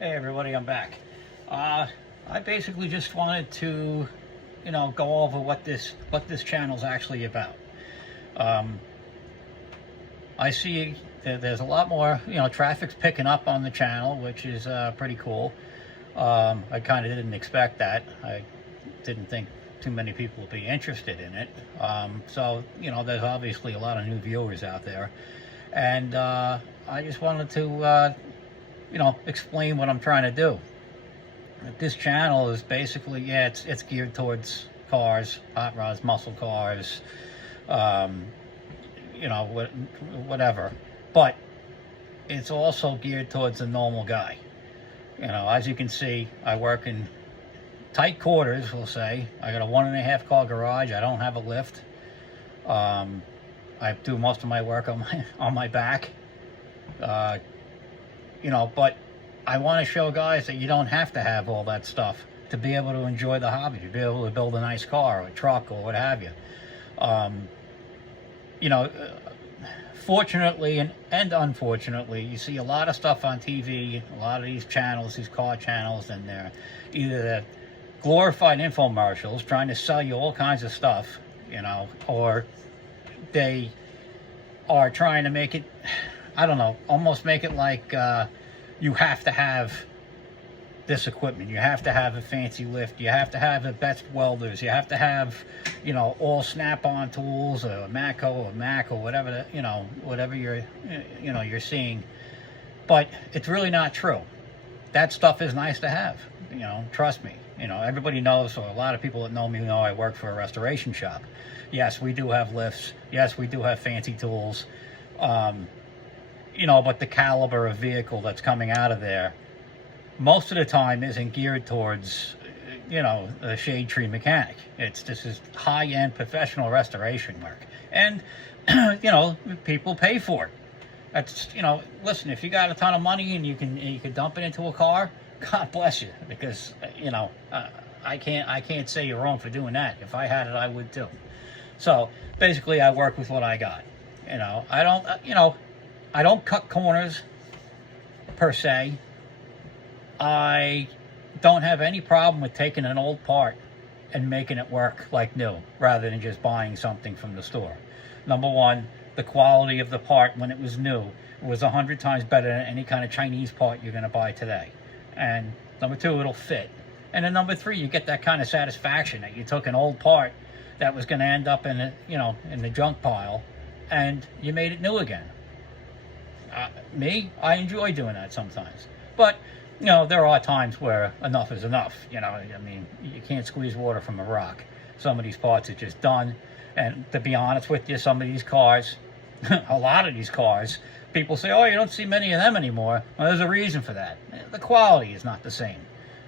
Hey everybody, I'm back. I basically just wanted to, go over what this channel's actually about. Um, I see that there's a lot more, traffic's picking up on the channel, which is pretty cool. I kind of didn't expect that. I didn't think too many people would be interested in it. So, there's obviously a lot of new viewers out there. And I just wanted to explain what I'm trying to do. This channel is basically, it's geared towards cars, hot rods, muscle cars, um, whatever. But it's also geared towards the normal guy. As you can see, I work in tight quarters, we'll say. I got a 1.5 car garage. I don't have a lift. I do most of my work on my back. But I want to show guys that you don't have to have all that stuff to be able to enjoy the hobby, to be able to build a nice car or a truck or what have you. Fortunately and unfortunately, you see a lot of stuff on TV, a lot of these channels, these car channels, and they're either glorified infomercials trying to sell you all kinds of stuff, or they are trying to make it, I don't know, almost make it like you have to have this equipment. You have to have a fancy lift. You have to have the best welders. You have to have, all snap-on tools, or a Mac or whatever, whatever you're seeing. But it's really not true. That stuff is nice to have, trust me. Everybody knows, or a lot of people that know me know I work for a restoration shop. Yes, we do have lifts. Yes, we do have fancy tools. But the caliber of vehicle that's coming out of there, most of the time isn't geared towards, a shade tree mechanic. This is high-end professional restoration work. And, people pay for it. That's, listen, if you got a ton of money and you can dump it into a car, God bless you, because, I can't say you're wrong for doing that. If I had it, I would too. So basically I work with what I got. I don't cut corners per se. I don't have any problem with taking an old part and making it work like new, rather than just buying something from the store. Number one, the quality of the part when it was new was 100 times better than any kind of Chinese part you're going to buy today. And number two, it'll fit. And then number three, you get that kind of satisfaction that you took an old part that was going to end up in in the junk pile, and you made it new again. I enjoy doing that sometimes. But, there are times where enough is enough. You can't squeeze water from a rock. Some of these parts are just done. And to be honest with you, some of these cars, a lot of these cars, people say, oh, you don't see many of them anymore. Well, there's a reason for that. The quality is not the same.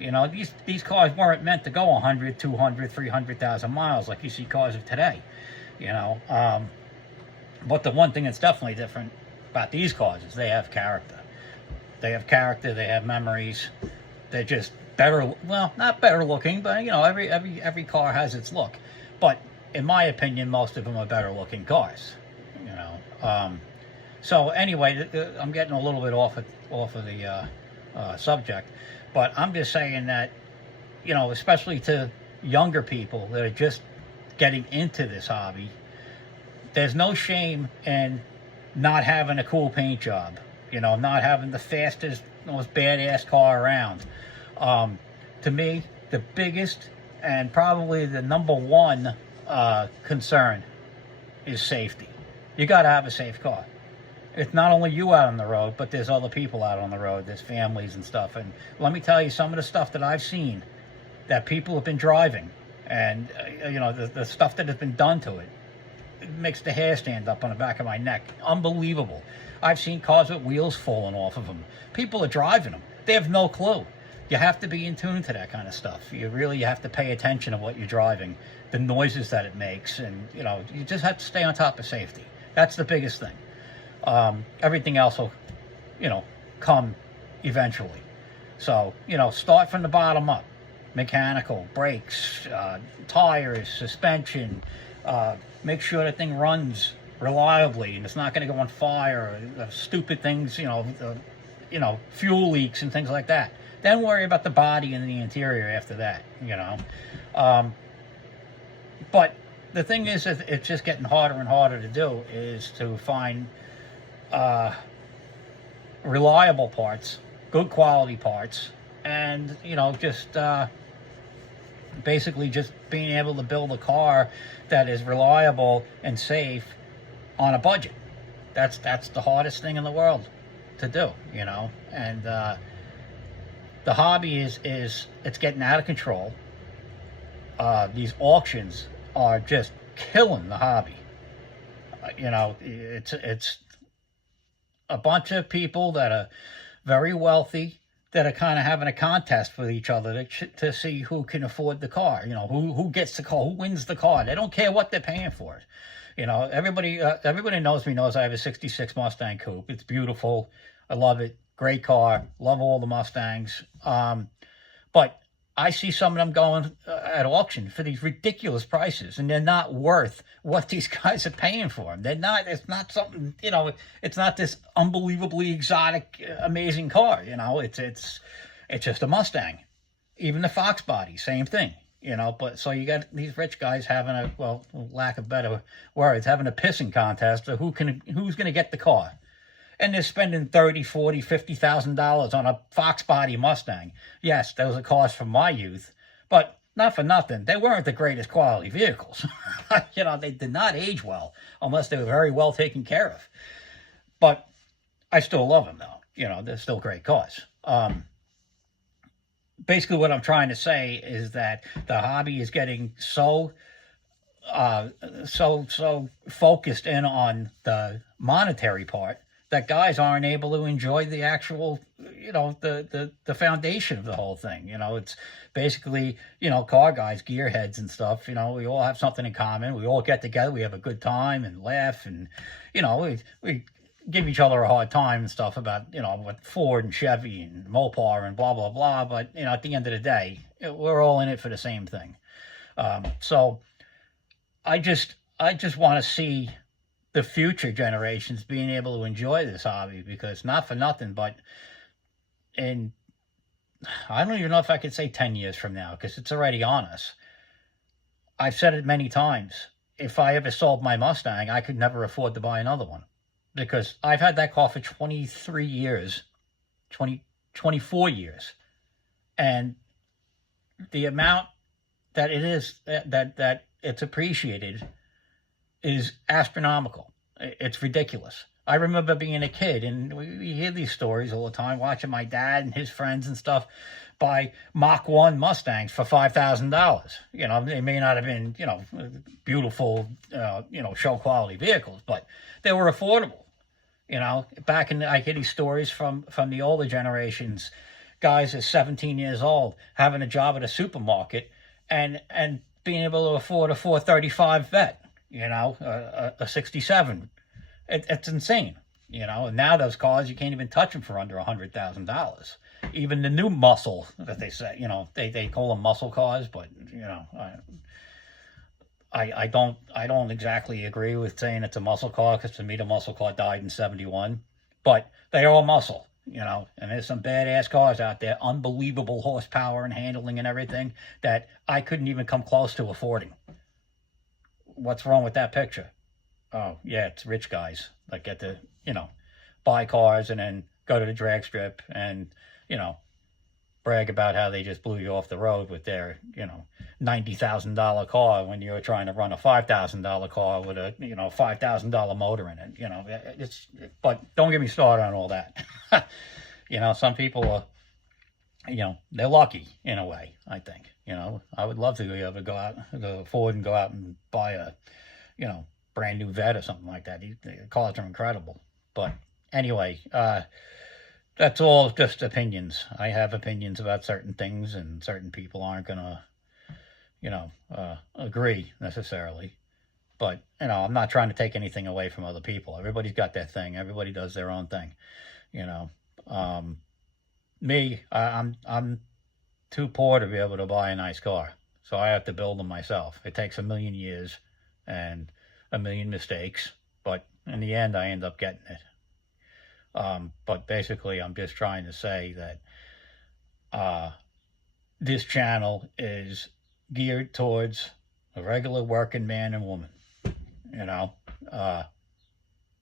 These cars weren't meant to go 100, 200, 300,000 miles like you see cars of today. But the one thing that's definitely different about these cars is they have character. They have character, they have memories. They're just better, well, not better looking, but every car has its look. But in my opinion, most of them are better looking cars. So anyway, I'm getting a little bit off of the subject, but I'm just saying that, especially to younger people that are just getting into this hobby, there's no shame in not having a cool paint job, not having the fastest, most badass car around. To me, the biggest and probably the number one concern is safety. You got to have a safe car. It's not only you out on the road, but there's other people out on the road. There's families and stuff. And let me tell you, some of the stuff that I've seen that people have been driving, and the stuff that has been done to it, it makes the hair stand up on the back of my neck. Unbelievable. I've seen cars with wheels falling off of them. People are driving them. They have no clue. You have to be in tune to that kind of stuff. You have to pay attention to what you're driving, the noises that it makes, and you just have to stay on top of safety. That's the biggest thing. Everything else will, come eventually. So, start from the bottom up. Mechanical, brakes, tires, suspension. Make sure the thing runs reliably and it's not going to go on fire. Stupid things, fuel leaks and things like that. Then worry about the body and the interior after that. Um, but the thing is, it's just getting harder and harder to do is to find uh, reliable parts, good quality parts, and just basically just being able to build a car that is reliable and safe on a budget. That's the hardest thing in the world to do, and the hobby is it's getting out of control. These auctions are just killing the hobby. It's a bunch of people that are very wealthy that are kind of having a contest with each other to see who can afford the car. Who gets the car, who wins the car. They don't care what they're paying for it. Everybody knows I have a '66 Mustang Coupe. It's beautiful. I love it. Great car. Love all the Mustangs. But I see some of them going at auction for these ridiculous prices, and they're not worth what these guys are paying for them. They're not. It's not something. It's not this unbelievably exotic, amazing car. It's just a Mustang. Even the Fox body, same thing. But so you got these rich guys having lack of better words, having a pissing contest of who's going to get the car. And they're spending $30,000, $40,000, $50,000 on a Fox body Mustang. Yes, those are cars from my youth, but not for nothing. They weren't the greatest quality vehicles. They did not age well unless they were very well taken care of. But I still love them, though. They're still great cars. Basically, what I'm trying to say is that the hobby is getting so focused in on the monetary part that guys aren't able to enjoy the actual, the foundation of the whole thing. It's basically, car guys, gearheads and stuff. We all have something in common. We all get together. We have a good time and laugh, and we give each other a hard time and stuff about what Ford and Chevy and Mopar and blah blah blah. But at the end of the day, we're all in it for the same thing. So I just want to see the future generations being able to enjoy this hobby, because not for nothing, but in I don't even know if I could say 10 years from now, because it's already on us. I've said it many times. If I ever sold my Mustang, I could never afford to buy another one, because I've had that car for 23 years, 24 years. And the amount that it is, that it's appreciated is astronomical. It's ridiculous. I remember being a kid, and we hear these stories all the time, watching my dad and his friends and stuff buy Mach 1 Mustangs for $5,000. They may not have been, beautiful, show quality vehicles, but they were affordable. I hear these stories from the older generations, guys at 17 years old having a job at a supermarket and being able to afford a 435 Vet, a 67. It's insane, and now those cars, you can't even touch them for under $100,000. Even the new muscle that they say, they call them muscle cars, but I don't exactly agree with saying it's a muscle car, because to me the muscle car died in '71, but they're all muscle, and there's some badass cars out there, unbelievable horsepower and handling and everything that I couldn't even come close to affording. What's wrong with that picture? Oh, yeah, it's rich guys that get to, buy cars and then go to the drag strip and, brag about how they just blew you off the road with their, $90,000 car when you're trying to run a $5,000 car with a, $5,000 motor in it. But don't get me started on all that. Some people are, they're lucky in a way, I think. I would love to be able to go forward and go out and buy a, brand new Vet or something like that. The cars are incredible. But anyway, that's all just opinions. I have opinions about certain things, and certain people aren't going to, agree necessarily. But, I'm not trying to take anything away from other people. Everybody's got their thing. Everybody does their own thing. Me, I'm too poor to be able to buy a nice car. So I have to build them myself. It takes a million years and a million mistakes, but in the end, I end up getting it. But basically, I'm just trying to say that this channel is geared towards a regular working man and woman. You know, uh,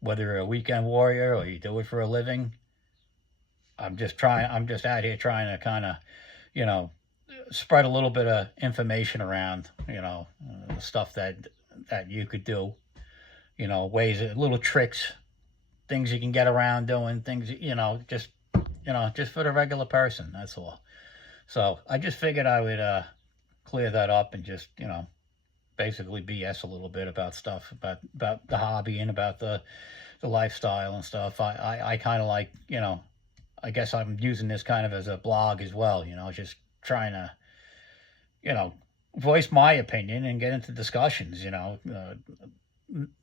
whether you're a weekend warrior or you do it for a living, I'm just out here trying to kind of, you know, spread a little bit of information around, stuff that you could do, ways, little tricks, things you can get around doing, things, just for the regular person. That's all. So I just figured I would clear that up and just, basically BS a little bit about stuff, about the hobby and about the lifestyle and stuff. I kind of like, I guess I'm using this kind of as a blog as well, just trying to, voice my opinion and get into discussions,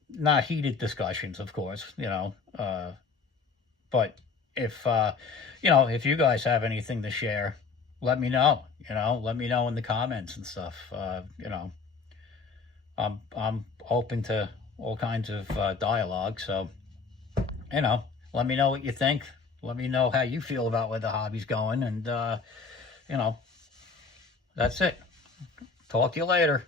not heated discussions, of course, but if you guys have anything to share, let me know, let me know in the comments and stuff. I'm open to all kinds of dialogue. So, let me know what you think. Let me know how you feel about where the hobby's going. And, that's it. Talk to you later.